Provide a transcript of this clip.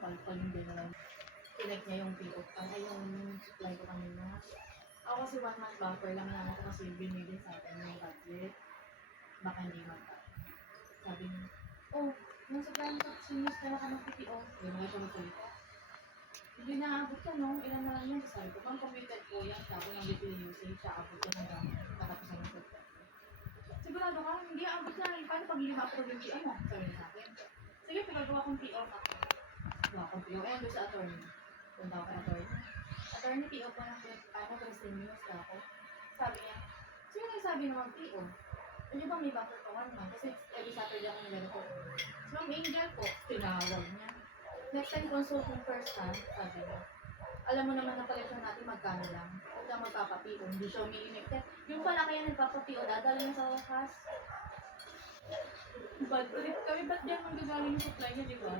palpal yung gano'n. Connect niya yung PO, ay yung supply ko kanina. Ako kasi 1 month buffer lang naman ako kasi binigay sa akin yung budget. Baka hindi magpa. Sabi niya, oh, yung supply mo sa sinis ka na ka ng PPO. Hindi mo siya magsalita. Hindi naabot ka, no? Ilan na lang yun. Sabi ko, bang committed po yan. Sabi ng weekly usage, abot ka ng gamit. Nakatapos ng supply. Sigurado ka, hindi abot na. Paano pag hindi ma-approve yung PO mo? Sabi niya sa akin. Sige, pinagawa kong PO ka. Gawa kong PO. Eh, doon sa attorney. Punta ako kay attorney. Attorney, PO po ng Christine News ka ako. Sabi niya, sino nagsabi naman PO? Hindi ba may buffer pa 1 month? Kasi every Saturday ako nag-report. So, Ma'am Angel po, tinawag niya. Next time consult mo first time, sabi niya. Alam mo naman na collection natin magkano lang. Huwag lang magpapa-PO, hindi siya umiinip. Yung pala kaya nagpapa-PO, dadala niya sa wakas. Bad trip kami, ba't yan manggagaling yung supply niya, di ba?